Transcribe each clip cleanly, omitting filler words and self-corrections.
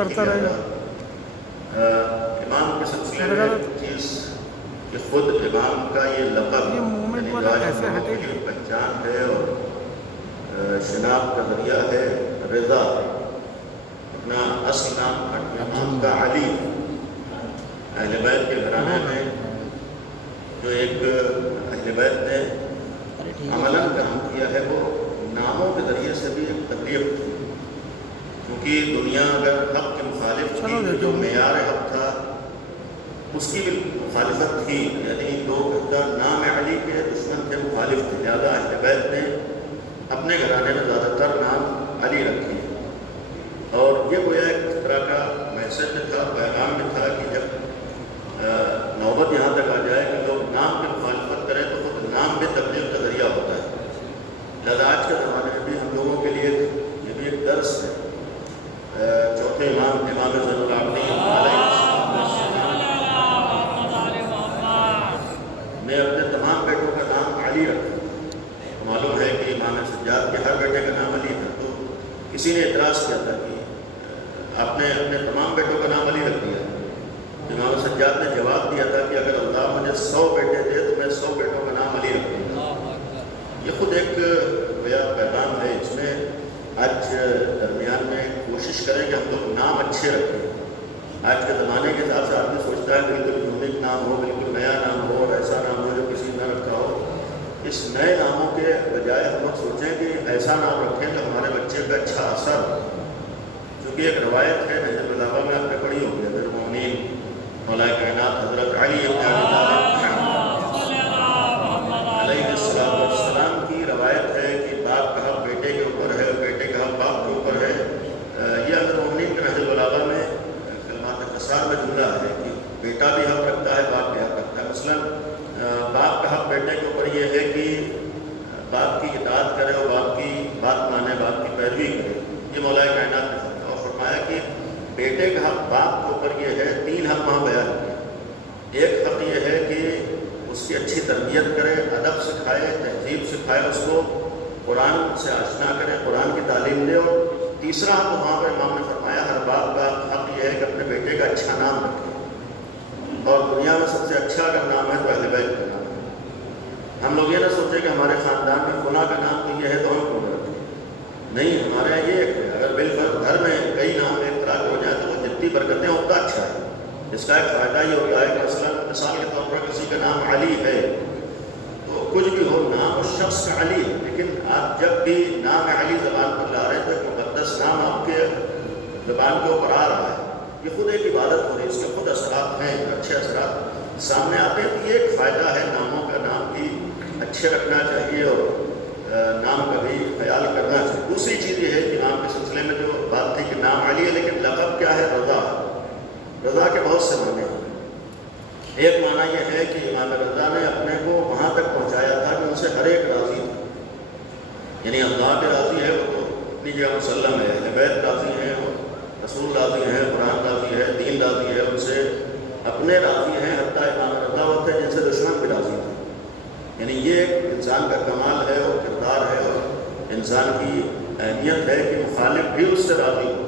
کرتا رہے گا. امام کے سلسلے میں چیز کہ خود امام کا یہ لقب یہ مومنٹ والا کیسے ہٹے گا؟ پہچان ہے اور شناخت کا ذریعہ ہے رضا. اپنا اصل نام امام کا علی. اہل بیت کے گھرانے میں جو ایک اہل بیت نے عملاً کام کیا ہے وہ ناموں کے ذریعے سے بھی ایک تکلیف تھی، کیونکہ دنیا اگر حق کے مخالف تھی جو معیار حق تھا اس کی بھی مخالفت تھی. یعنی لوگ نام علی کے دشمن کے مخالف تھے، لہٰذا اہل بیت نے اپنے گھرانے میں زیادہ تر نام علی رکھے. اور یہ گویا ایک طرح کا میسج میں تھا، پیغام میں تھا کہ جب نوبت یہاں تک آ جائے کہ لوگ نام کی مخالفت کریں تو خود نام بھی تبلیغ کا ذریعہ ہوتا ہے. لہٰذا آج کے زمانے میں بھی ہم لوگوں کے لیے یہ بھی ایک درس ہے. چوتھے امام زین العابدین میں اپنے تمام بیٹوں کا نام علی رکھا. معلوم ہے کہ امام سجاد کے ہر بیٹے کا نام علی تھا، تو کسی نے اعتراض کیا تھا کہ آپ نے اپنے تمام بیٹوں کا نام علی رکھ دیا. امام سجاد نے جواب دیا تھا کہ اگر اللہ مجھے 100 بیٹے دے تو میں 100 بیٹوں کا نام علی رکھ دوں گا. یہ خود ایک گویا پیغام ہے. اس میں آج درمیان میں کوشش کریں کہ ہم لوگ نام اچھے رکھیں. آج کے زمانے کے حساب سے آدمی سوچتا ہے بالکل یونیک نام ہو، بالکل نیا نام ہو اور ایسا نام ہو جو کسی نے رکھا ہو. اس نئے ناموں کے بجائے ہم لوگ سوچیں کہ ایسا نام رکھیں کہ ہمارے بچے پہ اچھا اثر ہو. کیونکہ ایک روایت ہے نہج البلاغہ میں آپ نے پڑھی ہوگی، امیر المومنین مولا کائنات حضرت علی ابن ابی طالب علیہ السلام کی روایت ہے کہ باپ کا حق بیٹے کے اوپر ہے، بیٹے کا حق باپ کے اوپر ہے. یہ امیر المومنین کے نہج البلاغہ میں کلمات قصار میں جملہ ہے کہ بیٹا بھی حق رکھتا ہے، باپ بھی حق رکھتا ہے. مثلاً باپ کا حق بیٹے کے اوپر یہ ہے کہ باپ کی اطاعت کرے اور باپ کی بات مانے، باپ کی پیروی کرے. یہ مولا کائنات نے فرمایا. اور فرمایا کہ بیٹے کا حق باپ کے اوپر یہ ہے. 3 حق وہاں بیان کیا. ایک حق یہ ہے کہ اس کی اچھی تربیت کرے، ادب سکھائے، تہذیب سکھائے، اس کو قرآن سے آشنا کرے، قرآن کی تعلیم دے. اور تیسرا حق وہاں پر امام نے فرمایا ہر باپ کا حق یہ ہے کہ اپنے بیٹے کا اچھا نام رکھے. اور دنیا میں سب سے اچھا اگر نام ہے تو اہل بیت کا نام ہے. ہم لوگ یہ نہ سوچیں کہ ہمارے خاندان میں فلاں کا نام تو یہ ہے تو ہم کیوں نہ رکھیں. نہیں، ہمارے یہاں یہ ہے اگر بالکل گھر میں کئی نام ایک طرح کے ہو جائے تو وہ جتنی برکتیں اتنا اچھا ہے. اس کا ایک فائدہ یہ ہوتا ہے کہ مثال کے طور پر کسی کا نام علی ہے تو کچھ بھی ہو نام اس شخص کا علی ہے، لیکن آپ جب بھی نام علی زبان پر لا رہے ہیں تو ایک مقدس نام آپ کے زبان کے اوپر آ رہا ہے. یہ خود ایک عبادت ہو رہی ہے، اس کے خود اثرات ہیں، اچھے اثرات سامنے آتے ہیں. تو یہ ایک فائدہ ہے ناموں کا. نام بھی اچھے رکھنا چاہیے اور نام کا بھی خیال کرنا چاہیے. دوسری چیز یہ ہے کہ نام کے سلسلے میں جو بات تھی کہ نام علی ہے لیکن لقب کیا ہے؟ رضا. رضا کے بہت سے معنی ہیں. ایک معنی یہ ہے کہ امام رضا نے اپنے کو وہاں تک پہنچایا تھا کہ ان سے ہر ایک راضی تھا. یعنی اللہ کے راضی ہے وہ تو اپنی جگہ مسلم ہے، اہل بیت راضی ہیں، رسول راضی ہیں، قرآن راضی ہے، دین راضی ہے، ان سے اپنے راضی ہیں. حتیٰ امام رضا وہ تھے جن سے دشمن بھی راضی تھے. یعنی یہ ایک انسان کا کمال ہے اور کردار ہے اور انسان کی اہمیت ہے کہ مخالف بھی اس سے راضی ہو.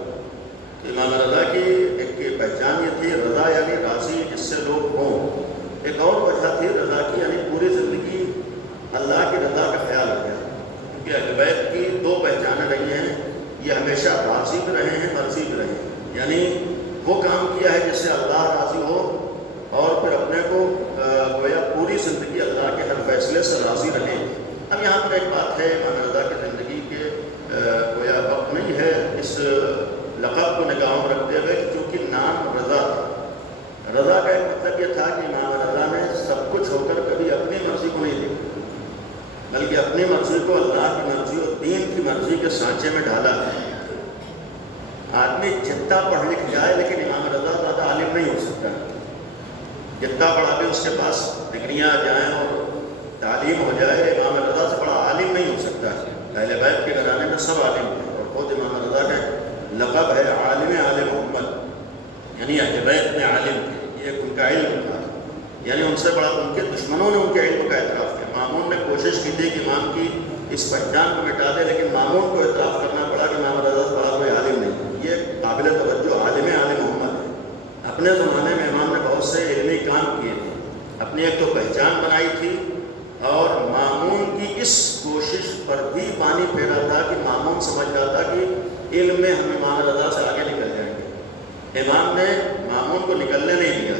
امام رضا کی ایک پہچان یہ تھی رضا یعنی راضی جس سے لوگ ہوں. ایک اور وجہ تھی رضا کی، یعنی پوری زندگی اللہ کی رضا کا خیال رکھا. کیونکہ اہل بیت کی 2 پہچانیں رہی ہیں، یہ ہمیشہ راضی بھی رہے ہیں، مرضی بھی رہے ہیں. یعنی وہ کام کیا ہے جس سے اللہ راضی ہو اور پھر اپنے کو گویا پوری زندگی اللہ کے ہر فیصلے سے راضی رہے. اب یہاں پر ایک بات ہے، امام رضا کی زندگی کے گویا وقت نہیں ہے اس لقب کو نگاہوں میں رکھتے ہوئے کہ چونکہ نام رضا تھا. رضا کا ایک مطلب یہ تھا کہ امام رضا نے سب کچھ ہو کر کبھی اپنی مرضی کو نہیں دیکھا، بلکہ اپنی مرضی کو اللہ کی مرضی اور دین کی مرضی کے سانچے میں ڈالا ہے. آدمی جتنا پڑھ لکھ جائے لیکن امام رضا زیادہ عالم نہیں ہو سکتا. جتنا پڑھا بھی اس کے پاس ڈگریاں جائیں اور تعلیم ہو جائے، امام رضا سے بڑا عالم نہیں ہو سکتا. اہل بیت کے گھرانے میں سب عالم ہیں اور خود امام رضا کا لقب ہے عالم محمد، یعنی اہل بیت میں عالم تھے. یہ ان کا علم تھا، یعنی ان سے بڑا ان کے دشمنوں نے ان کے علم کا اعتراف کیا. مامون نے کوشش کی تھی کہ امام کی اس پہچان کو مٹا دے، لیکن مامون کو اعتراف کرنا پڑا کہ امام رضا سے بڑا کوئی عالم نہیں. یہ قابل توجہ عالم اپنے زمانے میں امام نے بہت سے علمی کام کیے تھے، اپنی ایک تو پہچان بنائی تھی، اور مامون کی اس کوشش پر بھی پانی پھیرا تھا کہ مامون سمجھ رہا تھا کہ علم میں ہم امام رضا سے آگے نکل جائیں گے۔ امام نے مامون کو نکلنے نہیں دیا،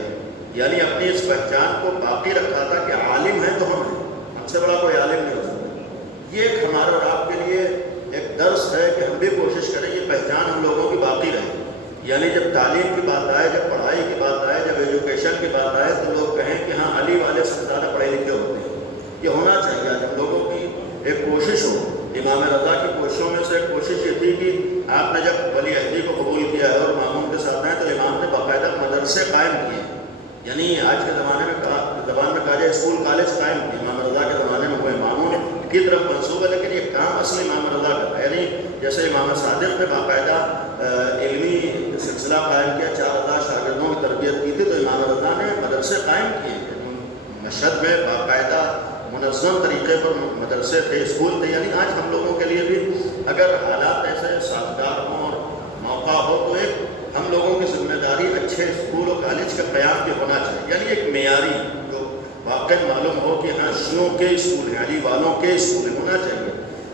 یعنی اپنی اس پہچان کو باقی رکھا تھا کہ عالم ہے تو ہم ہیں، ہم سے بڑا کوئی عالم نہیں ہو سکتا۔ یہ ایک ہمارے اور آپ کے لیے ایک درس ہے کہ ہم بھی کوشش کریں یہ پہچان ہم لوگوں کی باقی رہے، یعنی جب تعلیم کی بات آئے، جب پڑھائی کی بات آئے، جب ایجوکیشن کی بات آئے تو لوگ کہیں کہ ہاں علی والے سب سے زیادہ پڑھے لکھے ہوتے ہیں۔ یہ ہونا چاہیے، ہم لوگوں کی ایک کوشش ہو۔ امام رضا کی کوششوں میں سے ایک کوشش یہ تھی کہ آپ نے جب ولی عہدی کو قبول کیا ہے اور مامون کے ساتھ ہیں تو امام نے باقاعدہ مدرسے قائم کیے، یعنی آج کے زمانے میں زبان میں کہا جائے اسکول کالج قائم کیے، امام رضا کے زمانے میں ہوئے، مامون کی طرف منسوب ہے، لیکن یہ کام اصل امام رضا کا ہے۔ یعنی جیسے امام صادق نے باقاعدہ علمی سلسلہ قائم کیا، 4000 شاگردوں کی تربیت کی تھی، تو امام رضا نے مدرسے قائم کیے۔ مشہد میں باقاعدہ منظم طریقے پر مدرسے تھے، اسکول تھے، یعنی آج ہم لوگوں کے لیے بھی اگر حالات ایسے سازگار ہوں اور موقع ہو تو ایک ہم لوگوں کی ذمہ داری اچھے اسکول اور کالج کا قیام بھی ہونا چاہیے، یعنی ایک معیاری جو واقعی معلوم ہو کہ ہاں شیعوں کے اسکول ہیں، علی والوں کے اسکول ہونا چاہیے۔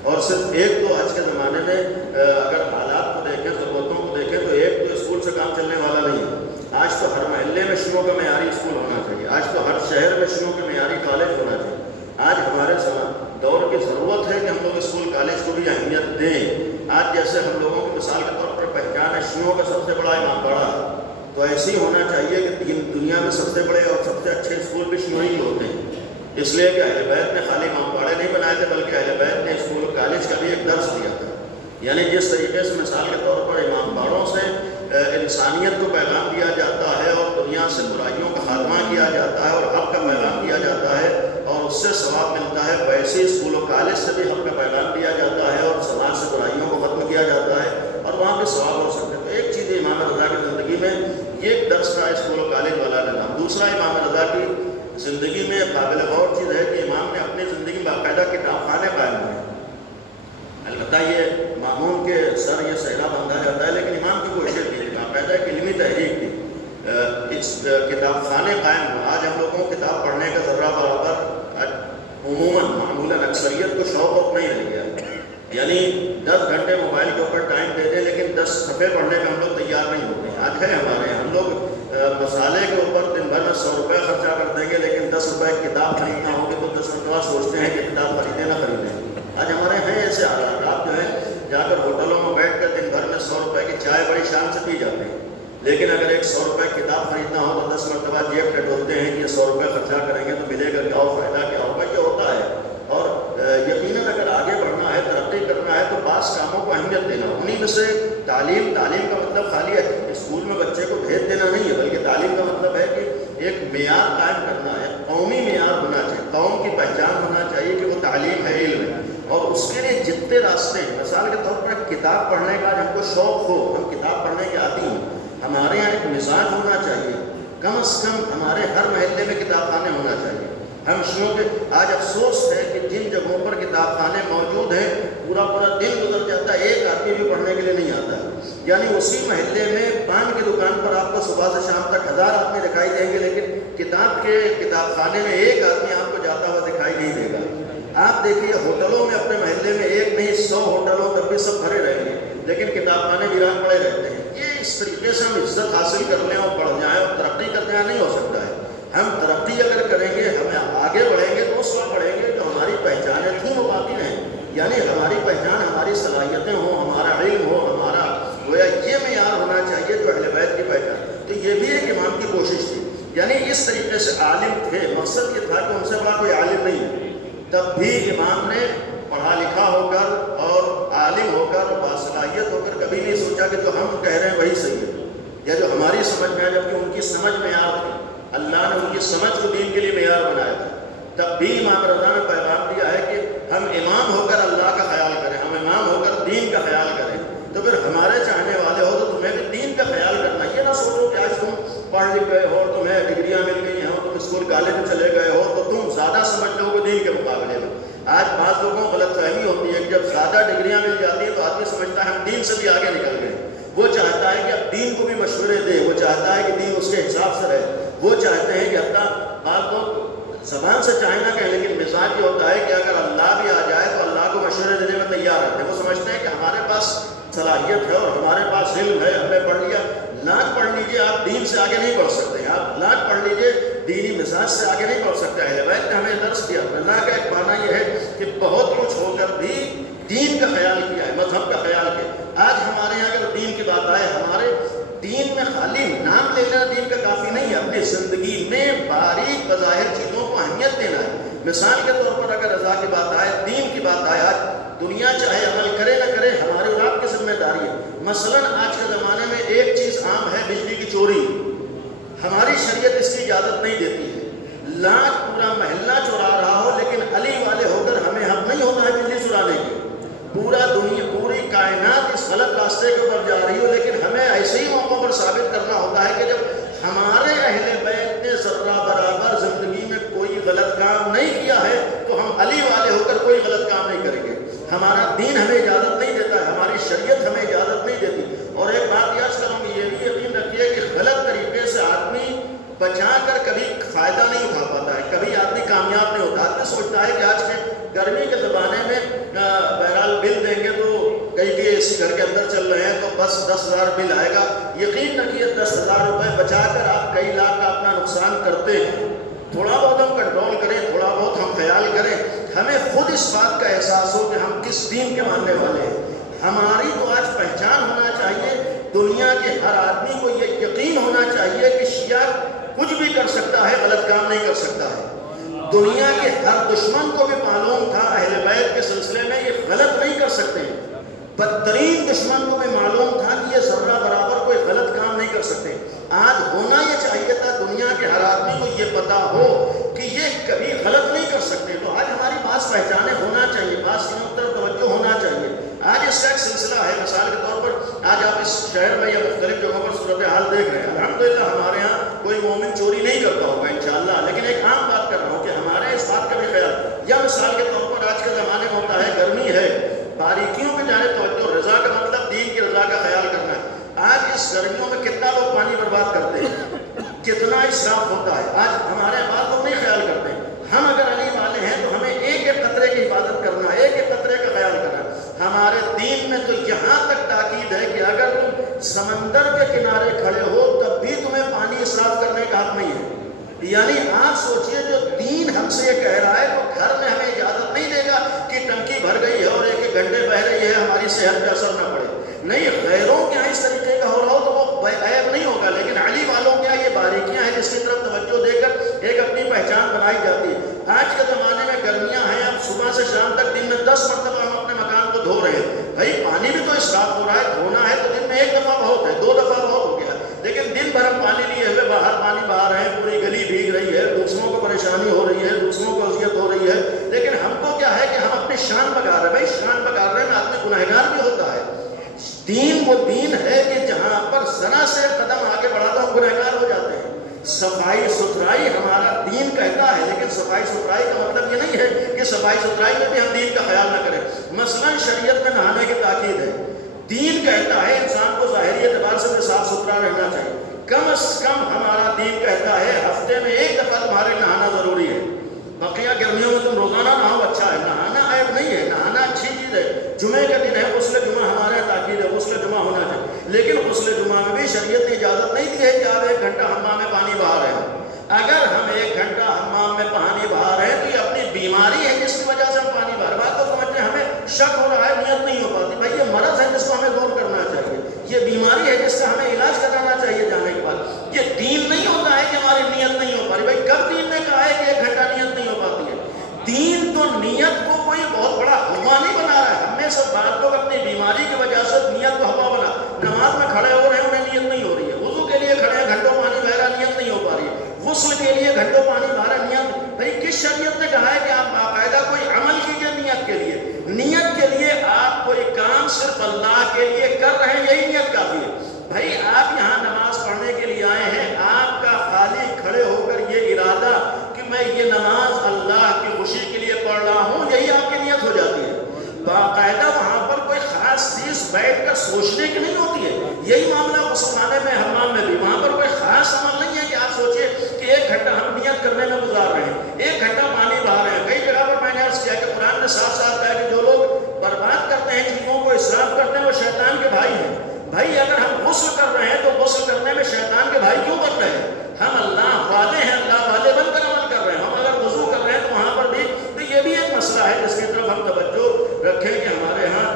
اور صرف ایک تو آج کے زمانے میں اگر حالات کو دیکھیں، ضرورتوں کو دیکھیں تو ایک تو اسکول سے کام چلنے والا نہیں ہے۔ آج تو ہر محلے میں شیعوں کا معیاری اسکول ہونا چاہیے، آج تو ہر شہر میں شیعوں کا معیاری کالج ہونا چاہیے۔ آج ہمارے دور کی ضرورت ہے کہ ہم لوگ اسکول کالج کو بھی اہمیت دیں۔ آج جیسے ہم لوگوں کی مثال کے طور پر پہچان ہے شیعوں کا سب سے بڑا امام باڑہ ہے، تو ایسے ہی ہونا چاہیے کہ دنیا میں سب سے بڑے اور سب سے اچھے اسکول بھی شیعوں ہی ہوتے ہیں، اس لیے کہ اہل بیت نے خالی امام باڑے نہیں بنائے تھے بلکہ اہل بیت نے اسکول اور کالج کا بھی ایک درس دیا تھا۔ یعنی جس طریقے سے مثال کے طور پر امام باڑوں سے انسانیت کو پیغام دیا جاتا ہے اور دنیا سے برائیوں کا خاتمہ کیا جاتا ہے اور حق کا پیغام دیا جاتا ہے اور اس سے ثواب ملتا ہے، ویسے اسکول و کالج سے بھی حق کا پیغام دیا جاتا ہے اور سماج سے برائیوں کو ختم کیا جاتا ہے اور وہاں پہ ثواب ہو سکتے ہیں۔ تو ایک چیز امام رضا کی زندگی میں یہ ایک درس کا اسکول و کالج والا نظام۔ دوسرا امام رضا کی زندگی میں قابل غور چیز ہے کہ امام نے اپنی زندگی میں باقاعدہ کتاب خانے قائم ہوئے۔ البتہ یہ مامون کے سر یہ صحرا بندہ جاتا ہے، لیکن امام کی کوشش کی تھی، باقاعدہ ایک علمی تحریک تھی، اس کتاب خانے قائم ہوا۔ آج ہم لوگوں کو کتاب پڑھنے کا ذرہ برابر عموماً معمولاً اکثریت کو شوق وقت نہیں رہ گیا، یعنی 10 گھنٹے موبائل کے اوپر ٹائم دے دیں لیکن 10 صفحے پڑھنے کا ہم لوگ تیار نہیں ہوتے۔ آج ہے ہمارے ہم لوگ مسالے کے اوپر دن بھر میں 100 روپے خرچہ کر دیں گے، لیکن 10 روپے کی کتاب خریدنا ہوگی تو 10 مرتبہ سوچتے ہیں کہ کتاب خریدیں نہ خریدیں۔ آج ہمارے ہیں ایسے حالات، آپ جو ہے جا کر ہوٹلوں میں بیٹھ کر دن بھر میں 100 روپے کی چائے بڑی شان سے پی جاتے ہیں، لیکن اگر ایک 100 روپے کتاب خریدنا ہو تو 10 مرتبہ جیب ٹٹولتے ہیں کہ یہ 100 روپے خرچہ کریں گے تو ملے گا کیا اور فائدہ کیا ہوگا، یہ ہوتا ہے۔ اور یقیناً اگر آگے بڑھنا ہے، ترقی کرنا ہے تو بعض کاموں کو اہمیت دینا، انہیں میں سے تعلیم کا مطلب خالی اسکول میں بچے کو بھیج دینا نہیں ہے، بلکہ تعلیم کا مطلب ہے کہ ایک معیار قائم کرنا ہے، قومی معیار ہونا چاہیے، قوم کی پہچان ہونا چاہیے کہ وہ تعلیم ہے، علم ہے، اور اس کے لیے جتنے راستے ہیں، مثال کے طور پر کتاب پڑھنے کا ہم کو شوق ہو، ہم کتاب پڑھنے کے عادی ہوں، ہمارے یہاں ایک مزاج ہونا چاہیے، کم از کم ہمارے ہر محلے میں کتاب خانے ہونا چاہیے۔ ہم شیعوں کے آج افسوس ہے کہ جن جگہوں پر کتاب خانے موجود ہیں پورا دن گزر جاتا ہے، ایک آدمی بھی پڑھنے کے لیے نہیں آتا ہے، یعنی اسی محلے میں پان کی دکان پر آپ کو صبح سے شام تک 1000 آدمی دکھائی دیں گے، لیکن کتاب خانے میں ایک آدمی آپ کو جاتا ہوا دکھائی نہیں دے گا۔ آپ دیکھیے ہوٹلوں میں اپنے محلے میں ایک نہیں 100 ہوٹلوں تک بھی سب بھرے رہیں گے، لیکن کتاب خانے ویران پڑے رہتے ہیں۔ یہ اس طریقے سے ہم عزت حاصل کر لیں اور بڑھ جائیں اور ترقی کر جائیں نہیں ہو سکتا ہے۔ ہم ترقی اگر کریں گے، ہمیں آگے بڑھیں گے تو اس وقت بڑھیں گے جو ہماری پہچانیں تھیں وہ باقی رہیں، یعنی ہماری پہچان، ہماری صلاحیتیں ہوں، ہمارا علم ہو، ہمارا گویا یہ معیار ہونا چاہیے جو اہل بیت کی پہچان۔ تو یہ بھی ایک امام کی کوشش تھی، یعنی اس طریقے سے عالم تھے، مقصد یہ تھا کہ ان سے بڑا کوئی عالم نہیں ہے، تب بھی امام نے پڑھا لکھا ہو کر اور عالم ہو کر اور باصلاحیت ہو کر کبھی نہیں سوچا کہ جو ہم کہہ رہے ہیں وہی صحیح ہے یا جو ہماری سمجھ میں ہے، جبکہ ان کی سمجھ معیار تھی، اللہ نے ان کی سمجھ کو دین کے لیے معیار بنایا تھا۔ تب بھی امام رضا نے پیغام دیا ہے کہ ہم امام ہو کر اللہ کا خیال کریں، ہم امام ہو کر دین کا خیال کریں، تو پھر ہمارے چاہنے والے ہو تو تمہیں بھی دین کا خیال کرنا، یہ نہ سوچو کہ آج تم پڑھ لکھ گئے ہو اور تمہیں ڈگریاں مل گئی ہیں، تم اسکول کالج میں چلے گئے ہو تو تم زیادہ سمجھ لو گے دین کے مقابلے میں۔ آج بعض لوگوں کو غلط فہمی ہوتی ہے کہ جب زیادہ ڈگریاں مل جاتی ہیں تو آدمی سمجھتا ہے ہم دین سے بھی آگے نکل گئے، وہ چاہتا ہے کہ اب دین کو بھی مشورے دے، وہ چاہتا ہے کہ دین اس اس کے حساب سے رہے. وہ چاہتے ہیں کہ حتیٰ بات تو زبان سے چاہے نہ کہیں, لیکن مزاج یہ ہوتا ہے کہ اگر اللہ بھی آ جائے تو اللہ کو مشورے دینے میں تیار رہتے ہیں. وہ سمجھتے ہیں کہ ہمارے پاس صلاحیت ہے اور ہمارے پاس علم ہے, ہم نے پڑھ لیا. لاکھ پڑھ لیجیے, آپ دین سے آگے نہیں بڑھ سکتے. آپ لاکھ پڑھ لیجیے, دینی مزاج سے آگے نہیں بڑھ سکتے. اہل بیت نے ہمیں درس دیا. اللہ کا ایک معنی یہ ہے کہ بہت کچھ ہو کر بھی دین کا خیال کیا ہے, مذہب کا خیال کیا. آج ہمارے یہاں اگر دین کی بات آئے, ہمارے دین میں خالی نام لینا دین کا کافی نہیں ہے, اپنی زندگی میں باریک بظاہر چیزوں کو اہمیت دینا ہے. مثال کے طور پر اگر رضا کی بات آئے, دین کی بات آئے, آج دنیا چاہے عمل کرے نہ کرے, ہمارے اور آپ کی ذمہ داری ہے. مثلا آج کے زمانے میں ایک چیز عام ہے, بجلی کی چوری. ہماری شریعت اس کی اجازت نہیں دیتی ہے. لاکھ پورا محلہ چورا رہا ہو, لیکن علی والے ہو کر ہمیں حق نہیں ہوتا ہے بجلی چرانے کی. پورا دنیا, پوری کائنات اس غلط راستے کے اوپر جا رہی ہو, لیکن ہمیں ایسے ہی موقعوں پر ثابت کرنا ہوتا ہے کہ جب ہمارے اہل بیت نے ذرہ برابر زندگی میں کوئی غلط کام نہیں کیا ہے تو ہم علی والے ہو کر کوئی غلط کام نہیں کریں گے. ہمارا دین ہمیں اجازت نہیں دیتا ہے, ہماری شریعت ہمیں اجازت نہیں دیتی. اور ایک بات یاد کروں, یہ بھی یقین رکھیے کہ غلط طریقے سے آدمی بچا کر کبھی فائدہ نہیں اٹھا پاتا ہے, کبھی آدمی کامیاب نہیں ہوتا. آدمی سوچتا ہے کہ آج کے گرمی کے زمانے میں بہرحال بل دیں گے تو کئی بھی اے سی گھر کے اندر چل رہے ہیں تو بس 10,000 بل آئے گا. یقین رکھیے 10,000 روپے بچا کر آپ کئی لاکھ کا اپنا نقصان کرتے ہیں. تھوڑا بہت ہم کنٹرول کریں, تھوڑا بہت ہم خیال کریں, ہمیں خود اس بات کا احساس ہو کہ ہم کس دین کے ماننے والے ہیں. ہماری تو آج پہچان ہونا چاہیے, دنیا کے ہر آدمی کو یہ یقین ہونا چاہیے کہ شیعہ کچھ بھی کر سکتا ہے, غلط کام نہیں کر سکتا ہے. دنیا کے ہر دشمن کو بھی معلوم تھا اہل بیت کے سلسلے میں یہ غلط نہیں کر سکتے. بدترین دشمن کو بھی معلوم تھا کہ یہ ذرہ برابر کوئی غلط کام نہیں کر سکتے. آج ہونا یہ چاہیے تھا دنیا کے ہر آدمی کو یہ پتا ہو کہ یہ کبھی غلط نہیں کر سکتے. تو آج ہماری بات پہچانے ہونا چاہیے, بات کی طرف توجہ ہونا چاہیے. آج اس کا ایک سلسلہ ہے. مثال کے طور پر آج آپ اس شہر میں یا مختلف جگہوں پر صورتحال دیکھ رہے ہیں. الحمدللہ ہمارے یہاں کوئی مومن چوری نہیں کرتا ہوگا انشاءاللہ, لیکن ایک عام بات کر رہا ہوں کہ ہمارے اس بات کا بھی خیال. یا مثال کے طور پر آج کے زمانے میں ہوتا ہے, گرمی ہے, باریکیوں پہ جانے توجہ, رضا کا مطلب دین کی رضا کا خیال کرنا ہے. آج اس گرمیوں میں کتنا لوگ پانی برباد کرتے ہیں, کتنا اسراف ہوتا ہے. آج ہمارے بات لوگ نہیں خیال کرتے. ہم اگر علی والے ہیں تو ہمیں ایک ایک قطرے کی حفاظت کرنا, ایک ایک قطرے کا خیال کرنا. ہمارے دین میں تو یہاں تک تاکید ہے کہ اگر تم سمندر کے کنارے کھڑے ہو تب بھی تمہیں پانی اسراف کرنے کا حق نہیں ہے. یعنی آپ سوچئے جو دین ہم سے یہ کہہ رہا ہے تو گھر میں ہمیں اجازت نہیں دے گا کہ ٹنکی بھر گئی ہے اور ایک ایک گھنٹے بہ رہی ہے, ہماری صحت پہ اثر نہ پڑے. نہیں, غیروں کے یہاں اس طریقے کا ہو رہا ہو تو وہ عیب نہیں ہوگا, لیکن علی والوں کے یہاں یہ باریکیاں ہیں جس کی طرف توجہ دے کر ایک اپنی پہچان بنائی جاتی ہے. آج کے زمانے میں گرمیاں ہیں, اب صبح سے شام تک دن میں 10 مرتبہ ہم اپنے مکان کو دھو رہے ہیں. بھائی پانی بھی تو اسراف ہو رہا ہے, دھونا ہے تو دن میں ایک دفعہ بہت ہے, 2 دفعہ بہت ہو گیا, لیکن دن بھر ہم پانی لیے ہوئے باہر پانی بہا رہے ہیں, پوری گلی بھیگ رہی ہے, دوسروں کو پریشانی ہو رہی ہے, دوسروں کو اذیت ہو رہی ہے, لیکن ہم کو کیا ہے کہ ہم اپنی شان بگا رہے ہیں. بھائی شان بگاڑنے میں آدمی گنہگار بھی ہوتا ہے. دین وہ دین ہے کہ جہاں پر ذرا سے قدم آگے بڑھا تو ہم گنہگار ہو جاتے ہیں. صفائی ستھرائی ہمارا دین کہتا ہے, لیکن صفائی ستھرائی کا مطلب یہ نہیں ہے کہ صفائی ستھرائی میں بھی ہم دین کا خیال نہ کریں. مثلا شریعت میں نہانے کی تاکید ہے. دین کہتا ہے انسان کو ظاہری اعتبار سے صاف ستھرا رہنا چاہیے. کم از کم ہمارا دین کہتا ہے ہفتے میں ایک دفعہ تمہارے نہانا ضروری ہے. بقیہ گرمیوں میں تم روزانہ نہاؤ, اچھا ہے, نہانا عیب نہیں ہے, نہانا اچھی چیز ہے. جمعے کا دن ہے, غسل جمعہ ہمارے یہاں تاکید ہے, غسل جمعہ ہونا چاہیے, لیکن غسل جمعہ میں بھی شریعت نے اجازت نہیں دی ہے کہ آپ 1 گھنٹہ حمام میں پانی بہا رہے ہیں. اگر ہم 1 گھنٹہ حمام میں پانی بہا رہے ہیں تو یہ اپنی بیماری ہے جس کی وجہ سے ہم پانی بہا رہے ہیں. بات تو سمجھتے ہیں, ہمیں شک ہو رہا ہے, نیت نہیں ہو پاتی. بھائی یہ مرض ہے جس کو ہمیں دور کرنا چاہیے, یہ بیماری ہے جس کا ہمیں علاج کرانا چاہیے جانے کے بعد. یہ دین نہیں ہوتا ہے کہ ہماری نیت نہیں ہو پا رہی. بھائی کب دین نے کہا ہے کہ 1 گھنٹہ نیت نہیں ہو پاتی ہے؟ دین تو نیت کو کوئی بہت بڑا ہوا نہیں بنا رہا ہے. ہم میں سب بات لوگ اپنی بیماری کی وجہ سے نیت کو ہوا بنا, نماز میں کھڑے ہو رہے ہیں انہیں نیت نہیں ہو رہی ہے, وضو کے لیے کھڑے ہیں گھنٹوں پانی بہ رہا, نیت نہیں ہو پا رہی ہے, غسل کے لیے گھنٹوں پانی بہ رہا, نیت. بھائی کس شریعت نے کہا ہے کہ آپ باقاعدہ کوئی عمل کیجئے نیت کے لیے؟ نیت کے لیے آپ کوئی کام صرف اللہ کے لیے کر رہے ہیں, یہی نیت کافی ہے. بھائی آپ کرنے میں شیطان کے بھائی کیوں بن رہے ہیں؟ ہم اللہ والے ہیں، اللہ والے بن کر عمل کر رہے ہیں. ہم اگر وضو کر رہے ہیں تو وہاں پر بھی تو یہ بھی ایک مسئلہ ہے جس کی طرف ہم توجہ رکھیں کہ ہمارے ہاں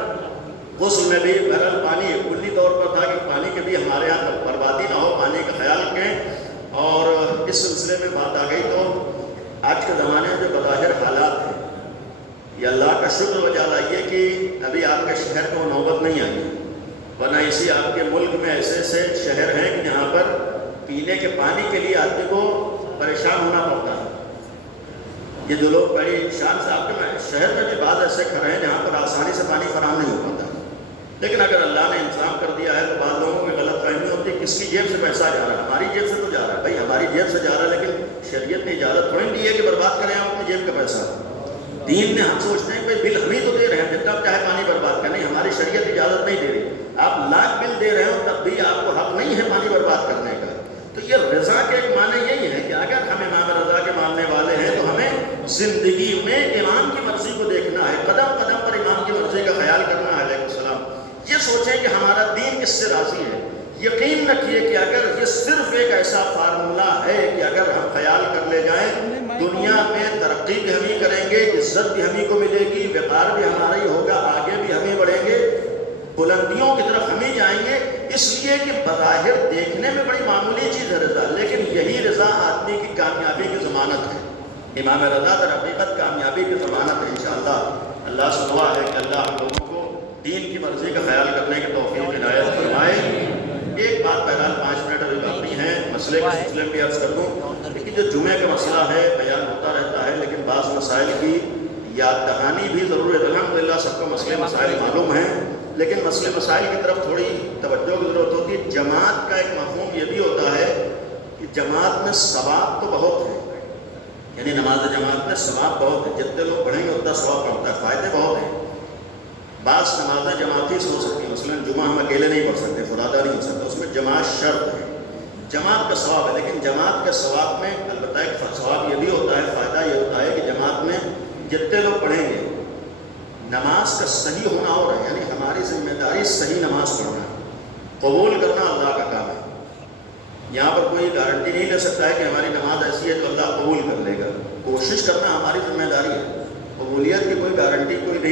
غسل میں بھی بہرحال پانی کلی طور پر تھا کہ پانی کے بھی ہمارے یہاں بربادی نہ ہو، پانی کا خیال رکھیں. اور اس سلسلے میں بات آ گئی تو آج کے زمانے میں جو بظاہر حالات ہیں، یہ اللہ کا شکر و جلال یہ کہ ابھی آپ کے شہر کو نوبت نہیں آئی، ورنہ اسی آپ کے ملک میں ایسے ایسے شہر ہیں کہ جہاں پر پینے کے پانی کے لیے آدمی کو پریشان ہونا پڑتا ہے. یہ جو لوگ بڑی شان سے آپ کے شہر میں بھی بعض ایسے گھر ہیں جہاں پر آسانی سے پانی فراہم نہیں ہو پاتا، لیکن اگر اللہ نے انتظام کر دیا ہے تو بعض لوگوں کی غلط فہمی ہوتی ہے کس کی جیب سے پیسہ جا رہا ہے. ہماری جیب سے تو جا رہا ہے بھائی، ہماری جیب سے جا رہا ہے، لیکن شریعت نے اجازت تھوڑی دی ہے کہ برباد کریں ہم اپنی جیب کا پیسہ. دین میں ہم سوچتے ہیں کہ بل ہم ہی تو دے رہے ہیں، جتنا چاہے پانی برباد کریں، ہماری شریعت اجازت نہیں دے رہی. آپ لاکھ بل دے رہے ہو تب بھی آپ کو حق نہیں ہے پانی برباد کرنے کا. تو یہ رضا کے ایک معنی یہی ہے کہ اگر ہم امام رضا کے ماننے والے ہیں تو ہمیں زندگی میں امام کی مرضی کو دیکھنا ہے، قدم قدم پر امام کی مرضی کا خیال کرنا ہے. علیہ السلام یہ سوچیں کہ ہمارا دین کس سے راضی ہے. یقین رکھیے کہ اگر یہ صرف ایک ایسا فارمولہ ہے کہ اگر ہم خیال کر لے جائیں دنیا میں ترقی بھی ہم ہی کریں گے، عزت بھی ہم ہی کو ملے گی، وقار بھی ہمارا ہی ہوگا، آگے بھی ہم ہی بڑھیں گے، بلندیوں کی طرف ہم ہی جائیں گے. اس لیے کہ بظاہر دیکھنے میں بڑی معمولی چیز ہے رضا، لیکن یہی رضا آدمی کی کامیابی کی ضمانت ہے. امام رضا در حقیقت کامیابی کی ضمانت ہے. انشاءاللہ اللہ سے دعا ہے کہ اللہ ہم لوگوں کو دین کی مرضی کا خیال کرنے کی توفیق عنایت فرمائے. ایک بات بہرحال 5 منٹ ابھی باقی ہیں، مسئلے کے سلسلے میں بھی عرض کر دوں. لیکن جو جمعے کا مسئلہ ہے بیان ہوتا رہتا ہے، لیکن بعض مسائل کی یاد دہانی بھی ضروری ہے. الحمدللہ سب کو مسئلے مسائل معلوم ہیں، لیکن مسئلے مسائل کی طرف تھوڑی توجہ کی ضرورت ہوتی ہے. جماعت کا ایک مفہوم یہ بھی ہوتا ہے کہ جماعت میں ثواب تو بہت ہے، یعنی نماز جماعت میں ثواب بہت ہے، جتنے لوگ پڑھیں گے اتنا ثواب پڑتا ہے، فائدے بہت ہیں. بعض نمازیں جماعتی سے ہو سکتی ہیں، مثلا جمعہ ہم اکیلے نہیں پڑھ سکتے، فرادہ نہیں ہو سکتا، اس میں جماعت شرط ہے. جماعت کا ثواب ہے، لیکن جماعت کے ثواب میں البتہ ایک ثواب یہ بھی ہوتا ہے، فائدہ یہ ہوتا ہے کہ جماعت میں جتنے لوگ پڑھیں گے نماز کا صحیح ہونا اور ہے، یعنی ہماری ذمہ داری صحیح نماز پڑھنا، قبول کرنا اللہ کا کام ہے. یہاں پر کوئی گارنٹی نہیں لے سکتا ہے کہ ہماری نماز ایسی ہے تو اللہ قبول کر لے گا. کوشش کرنا ہماری ذمہ داری ہے، قبولیت کی کوئی گارنٹی کوئی نہیں